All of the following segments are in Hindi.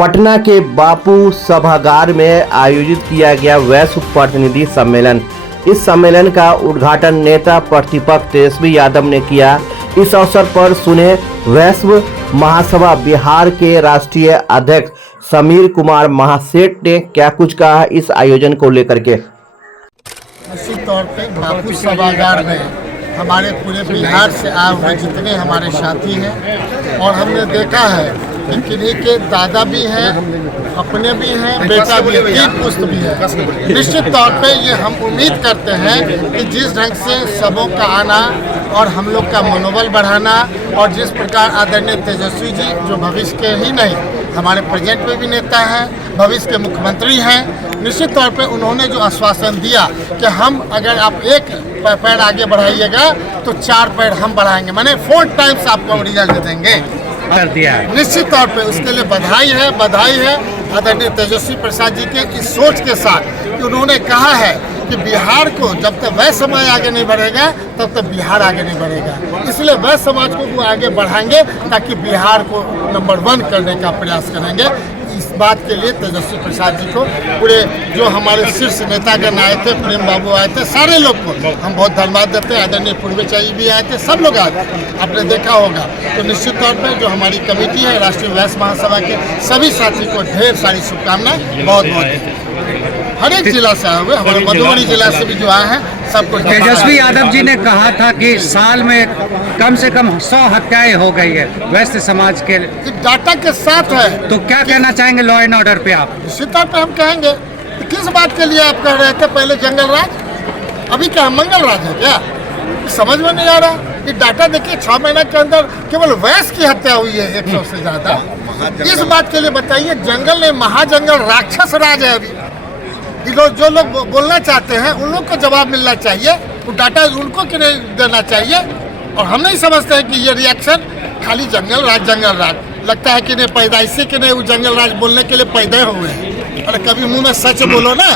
पटना के बापू सभागार में आयोजित किया गया वैश्व प्रतिनिधि सम्मेलन। इस सम्मेलन का उद्घाटन नेता प्रतिपक्ष तेजस्वी यादव ने किया। इस अवसर पर सुने वैश्व महासभा बिहार के राष्ट्रीय अध्यक्ष समीर कुमार महासेठ ने क्या कुछ कहा इस आयोजन को लेकर के। निश्चित तौर पे बापू सभागार में हमारे पूरे बिहार से आए हुए जितने हमारे साथी हैं और हमने देखा है कि किन्हीं के दादा भी हैं, अपने भी हैं, बेटा भी है, तीन पुस्त भी है। निश्चित तौर पे ये हम उम्मीद करते हैं कि जिस ढंग से सबों का आना और हम लोग का मनोबल बढ़ाना और जिस प्रकार आदरणीय तेजस्वी जी जो भविष्य के ही नहीं हमारे प्रेजेंट में भी नेता हैं, भविष्य के मुख्यमंत्री हैं, निश्चित तौर पे उन्होंने जो आश्वासन दिया कि हम अगर आप एक पैर आगे बढ़ाइएगा तो 4 पैर हम बढ़ाएंगे, माने 4 टाइम्स आपको रिजल्ट देंगे कर दिया है। निश्चित तौर पे उसके लिए बधाई है आदरणीय तेजस्वी प्रसाद जी के इस सोच के साथ कि उन्होंने कहा है कि बिहार को जब तक वह समाज आगे नहीं बढ़ेगा तब तक बिहार आगे नहीं बढ़ेगा। इसलिए वह समाज को वो आगे बढ़ाएंगे ताकि बिहार को नंबर 1 करने का प्रयास करेंगे। इस बात के लिए तेजस्वी प्रसाद जी को पूरे जो हमारे शीर्ष नेतागण आए थे, प्रेम बाबू आए थे, सारे लोग को हम बहुत धन्यवाद देते हैं। आदरणीय पूर्वेचारी भी आए थे, सब लोग आए थे, आपने देखा होगा। तो निश्चित तौर पर जो हमारी कमेटी है राष्ट्रीय वैश्व महासभा के सभी साथी को ढेर सारी शुभकामनाएं। बहुत हर एक जिला से आए हुए, हमारे मधुबनी जिला से भी जो आए हैं सबको। तेजस्वी यादव जी ने कहा था कि साल में कम से कम 100 हत्याएं हो गई है वैश्य समाज के। डाटा के साथ है तो क्या कहना चाहेंगे लॉ एंड ऑर्डर पे आप? निश्चित तौर पे हम कहेंगे किस बात के लिए आप कह रहे थे पहले जंगल राज, अभी क्या मंगल राज है क्या? समझ में नहीं आ रहा कि डाटा देखिए 6 महीने के अंदर केवल वैश्य की हत्या हुई है 100 से ज्यादा। इस बात के लिए बताइए जंगल में महाजंगल राक्षस राज है। अभी जो लोग बोलना चाहते हैं उन लोग को जवाब मिलना चाहिए, वो डाटा उनको क्यों नहीं देना चाहिए? और हम नहीं समझते हैं कि ये रिएक्शन खाली जंगल राज लगता है कि नहीं पैदाइशी के नहीं वो जंगल राज बोलने के लिए पैदा हुए हैं। अरे कभी मुंह में सच बोलो ना,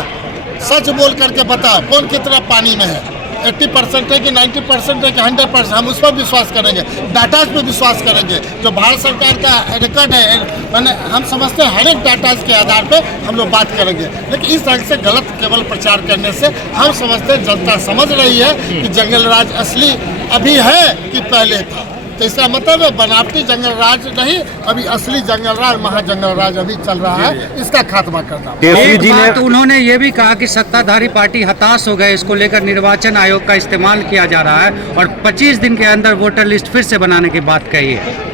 सच बोल करके बताओ कौन कितना पानी में है, 80% है कि 90% है कि 100%, हम उस पर विश्वास करेंगे, डाटाज पे विश्वास करेंगे। जो भारत सरकार का रिकॉर्ड है मैंने हम समझते हैं हर एक डाटाज के आधार पे हम लोग बात करेंगे। लेकिन इस ढंग से गलत केवल प्रचार करने से हम समझते हैं जनता समझ रही है कि जंगल राज असली अभी है कि पहले था। तो इसका मतलब है बनावटी जंगल राज नहीं, अभी असली जंगल राज महाजंगल राज अभी चल रहा है, इसका खात्मा करना। एक बात उन्होंने ये भी कहा कि सत्ताधारी पार्टी हताश हो गए, इसको लेकर निर्वाचन आयोग का इस्तेमाल किया जा रहा है और 25 दिन के अंदर वोटर लिस्ट फिर से बनाने की बात कही है।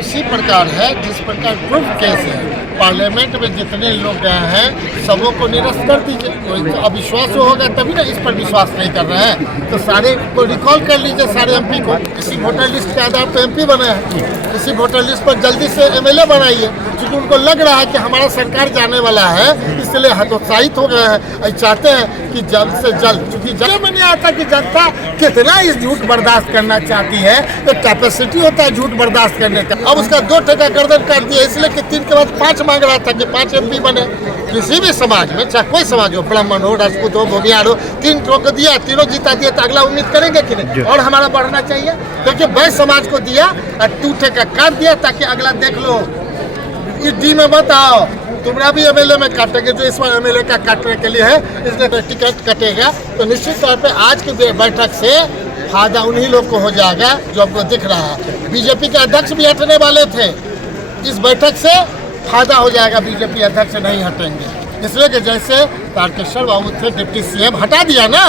उसी प्रकार है जिस प्रकार प्रूफ केस है, पार्लियामेंट में जितने लोग गए हैं सबों को निरस्त कर दीजिए। कोई अविश्वास होगा तभी ना, इस पर विश्वास नहीं कर रहे हैं तो सारे को रिकॉल कर लीजिए, सारे एमपी को। इसी वोटर लिस्ट के आधार पर एमपी बने हैं, इसी वोटर लिस्ट पर जल्दी से एमएलए बनाइए, क्योंकि उनको लग रहा है कि हमारा सरकार जाने वाला है, इसलिए हतोत्साहित हो गए हैं। चाहते हैं कि जल्द से जल्द, क्योंकि जल्द में नहीं आता कि जनता कितना इस झूठ बर्दाश्त करना चाहती है, तो कैपेसिटी होता है झूठ बर्दाश्त करने का। अब उसका 2 टका गर्दन काट दिया, इसलिए कि 3 के बाद 5 मांग रहा था कि 5 एमपी बने। किसी भी समाज में, चाहे कोई समाज हो, ब्राह्मण हो, राजपूत हो, भूमियार हो, 3 को दिया, तीनों जीता दिया, तो अगला उम्मीद करेंगे कि नहीं और हमारा बढ़ना चाहिए, क्योंकि वैश्य समाज को दिया और 2 टका काट दिया ताकि अगला देख लो। इस डी में बताओ तुम्हारा भी एमएलए में काटेंगे, जो इस बार एमएलए का काटने के लिए है, इसलिए टिकट कटेगा। तो निश्चित तौर पे आज की बैठक से फायदा उन्हीं लोग को हो जाएगा जो आपको दिख रहा है। बीजेपी के अध्यक्ष भी हटने वाले थे, इस बैठक से फायदा हो जाएगा, बीजेपी अध्यक्ष नहीं हटेंगे। इसलिए कि जैसे तारकेश्वर बाबू थे डिप्टी सीएम, हटा दिया ना,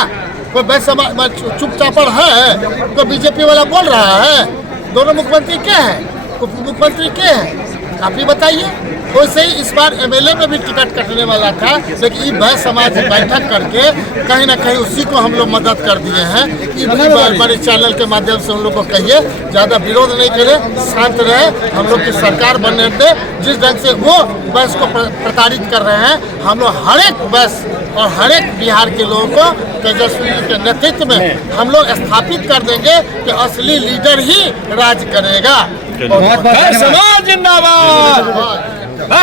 कोई वैश्य चुपचाप है, तो बीजेपी वाला बोल रहा है। दोनों मुख्यमंत्री क्या है, मुख्यमंत्री क्या है आप ही बताइए। वैसे ही इस बार एमएलए में भी टिकट कटने वाला था, लेकिन वह समाज बैठक करके कहीं ना कहीं उसी को हम लोग मदद कर दिए हैं। बड़े चैनल के माध्यम से उन लोग को कहिए ज़्यादा विरोध नहीं करे, शांत रहे, हम लोग की सरकार बनने दे। जिस ढंग से वो वैश्य को प्रताड़ित कर रहे हैं, हम लोग हर एक वैश्य और हर एक बिहार के लोगों को तेजस्वी के नेतृत्व में हम लोग स्थापित कर देंगे कि असली लीडर ही राज करेगा। समाज जिंदाबाद,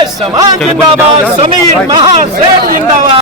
समाज जिंदाबाद, समीर महासेठ जिंदाबाद।